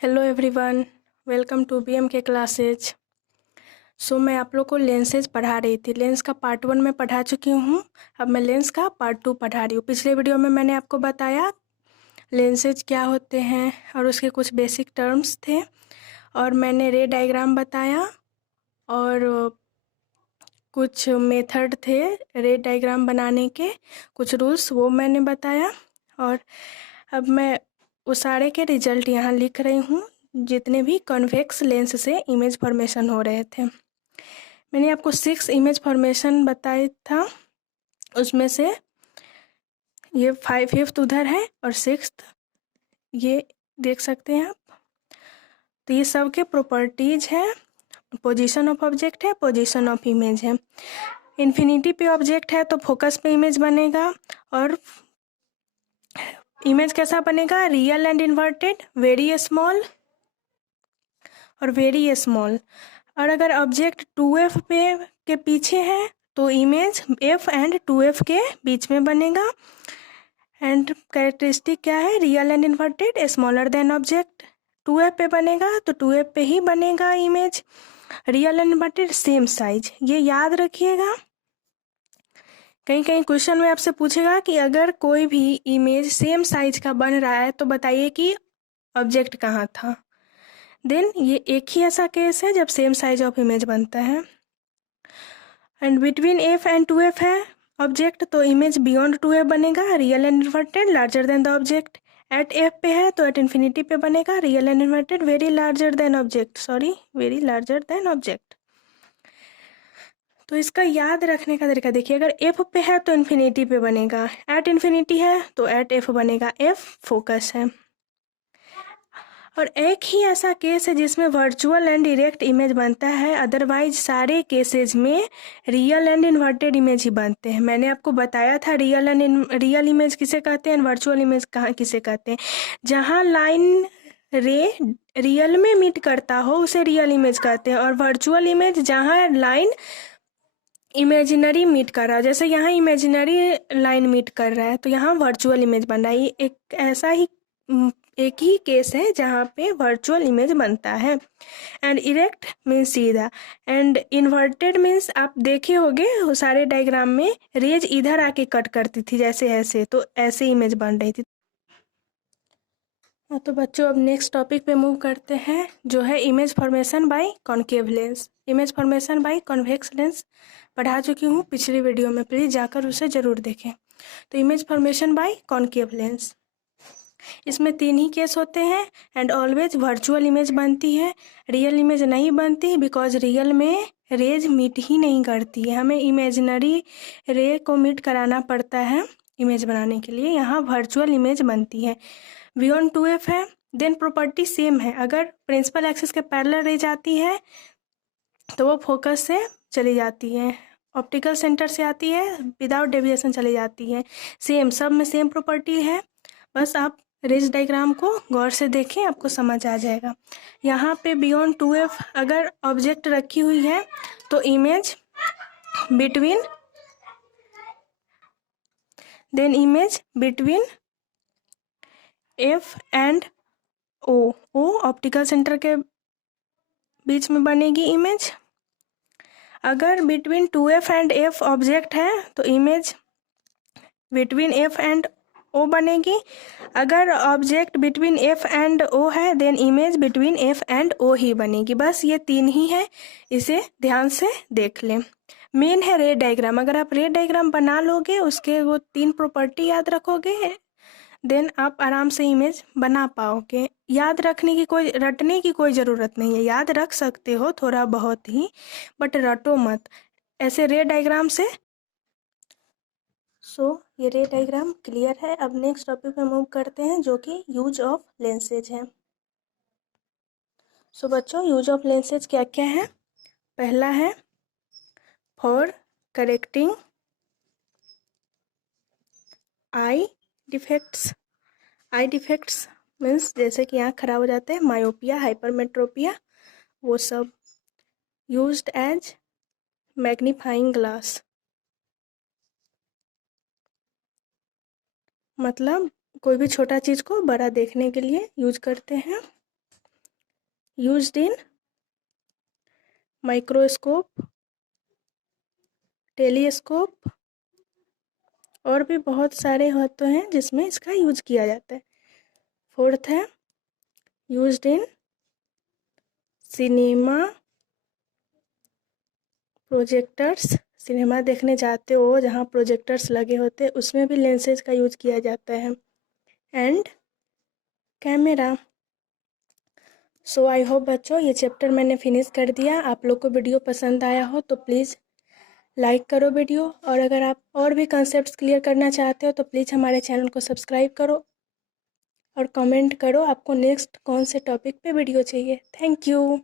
Hello everyone, welcome to BM के classes. मैं आप लोग को लेंसेज पढ़ा रही थी। लेंस का पार्ट 1 में पढ़ा चुकी हूँ। अब मैं लेंस का पार्ट 2 पढ़ा रही हूँ। पिछले वीडियो में मैंने आपको बताया लेंसेज क्या होते हैं और उसके कुछ बेसिक टर्म्स थे, और मैंने रे डायग्राम बताया और कुछ मेथड थे रे डायग्राम बनाने के, कुछ रूल्स वो मैंने बताया। और अब मैं उस सारे के रिजल्ट यहाँ लिख रही हूँ जितने भी कॉन्वेक्स लेंस से इमेज फॉर्मेशन हो रहे थे। मैंने आपको 6 इमेज फॉर्मेशन बताया था, उसमें से ये 5th उधर है और 6th ये देख सकते हैं आप। तो ये सब के प्रॉपर्टीज है। पोजीशन ऑफ ऑब्जेक्ट है, पोजीशन ऑफ इमेज है। इन्फिनिटी पे ऑब्जेक्ट है तो फोकस पे इमेज बनेगा, और इमेज कैसा बनेगा? Real and inverted, very small और वेरी स्मॉल। और अगर ऑब्जेक्ट 2f पे के पीछे है तो इमेज f एंड 2f के बीच में बनेगा। एंड कैरेक्टरिस्टिक क्या है? Real and inverted, smaller than object. 2f पे बनेगा तो 2f पे ही बनेगा image. Real and inverted same size, ये याद रखिएगा। कहीं कहीं क्वेश्चन में आपसे पूछेगा कि अगर कोई भी इमेज सेम साइज का बन रहा है तो बताइए कि ऑब्जेक्ट कहाँ था। देन ये एक ही ऐसा केस है जब सेम साइज ऑफ इमेज बनता है। And between f and 2f है ऑब्जेक्ट तो इमेज बियॉन्ड 2f बनेगा, real and inverted, larger than the object. At f पे है तो एट इन्फिनिटी पे बनेगा, real and inverted, very larger than object, very larger than object. तो इसका याद रखने का तरीका देखिए, अगर f पे है तो इन्फिनिटी पे बनेगा, एट इन्फिनिटी है तो एट f बनेगा, f फोकस है। और एक ही ऐसा केस है जिसमें वर्चुअल एंड डायरेक्ट इमेज बनता है, अदरवाइज सारे केसेस में रियल एंड इन्वर्टेड इमेज ही बनते हैं। मैंने आपको बताया था रियल इमेज किसे कहते हैं, वर्चुअल इमेज कहाँ किसे कहते हैं। जहाँ लाइन रे रियल में मीट करता हो उसे रियल इमेज कहते हैं, और वर्चुअल इमेज जहाँ लाइन इमेजिनरी मीट कर रहा है, जैसे यहाँ इमेजिनरी लाइन मीट कर रहा है तो यहाँ वर्चुअल इमेज बन रहा है। ये एक ही केस है जहाँ पे वर्चुअल इमेज बनता है। एंड इरेक्ट मीन्स सीधा, एंड इन्वर्टेड मीन्स आप देखे होंगे सारे डायग्राम में रेज इधर आके कट करती थी जैसे ऐसे, तो ऐसे इमेज बन रही थी। तो बच्चों अब नेक्स्ट टॉपिक पे मूव करते हैं जो है image formation by concave lens. Image formation by convex lens पढ़ा चुकी हूँ पिछली वीडियो में, प्लीज़ जाकर उसे ज़रूर देखें। तो image formation by concave lens, इसमें 3 ही केस होते हैं। एंड ऑलवेज वर्चुअल इमेज बनती है, रियल इमेज नहीं बनती, बिकॉज रियल में रेज मीट ही नहीं करती है, हमें इमेजिनरी रे को मीट कराना पड़ता है इमेज बनाने के लिए। यहाँ वर्चुअल इमेज बनती है। बियॉन्ड 2f है, देन प्रॉपर्टी सेम है। अगर प्रिंसिपल एक्सिस के पैरेलल रे जाती है तो वो फोकस से चली जाती है, ऑप्टिकल सेंटर से आती है विदाउट डेविएशन चली जाती है। सेम, सब में सेम प्रॉपर्टी है, बस आप रेज डायग्राम को गौर से देखें, आपको समझ आ जाएगा। यहाँ पे बियॉन्ड 2f अगर ऑब्जेक्ट रखी हुई है तो image between f and o optical centre के बीच में बनेगी इमेज। अगर between 2f and f object है तो image between f and o बनेगी। अगर object between f and o है then image between f and o ही बनेगी। बस ये 3 ही है, इसे ध्यान से देख लें। मेन है रे डायग्राम, अगर आप रे डायग्राम बना लोगे, उसके वो 3 प्रॉपर्टी याद रखोगे, देन आप आराम से इमेज बना पाओगे। रटने की कोई ज़रूरत नहीं है, याद रख सकते हो थोड़ा बहुत ही, बट रटो मत ऐसे रे डायग्राम से। ये रे डायग्राम क्लियर है। अब नेक्स्ट टॉपिक पे मूव करते हैं जो कि यूज ऑफ लेंसेज है। बच्चों यूज ऑफ लेंसेज क्या क्या है? पहला है for correcting I defects. I defects means जैसे कि आँख खराब हो जाते हैं, मायोपिया, हाइपरमेट्रोपिया, वो सब। यूज्ड एज मैग्नीफाइंग ग्लास, मतलब कोई भी छोटा चीज़ को बड़ा देखने के लिए यूज करते हैं। यूज्ड इन माइक्रोस्कोप, टेलीस्कोप और भी बहुत सारे होते हैं जिसमें इसका यूज किया जाता है। फोर्थ है used in cinema projectors. Cinema देखने जाते हो जहाँ प्रोजेक्टर्स लगे होते हैं उसमें भी लेंसेज का यूज किया जाता है। And camera. So I hope बच्चों ये चैप्टर मैंने फिनिश कर दिया। आप लोग को वीडियो पसंद आया हो तो प्लीज़ लाइक करो वीडियो, और अगर आप और भी कंसेप्ट्स क्लियर करना चाहते हो तो प्लीज़ हमारे चैनल को सब्सक्राइब करो और कमेंट करो आपको नेक्स्ट कौन से टॉपिक पे वीडियो चाहिए। Thank you.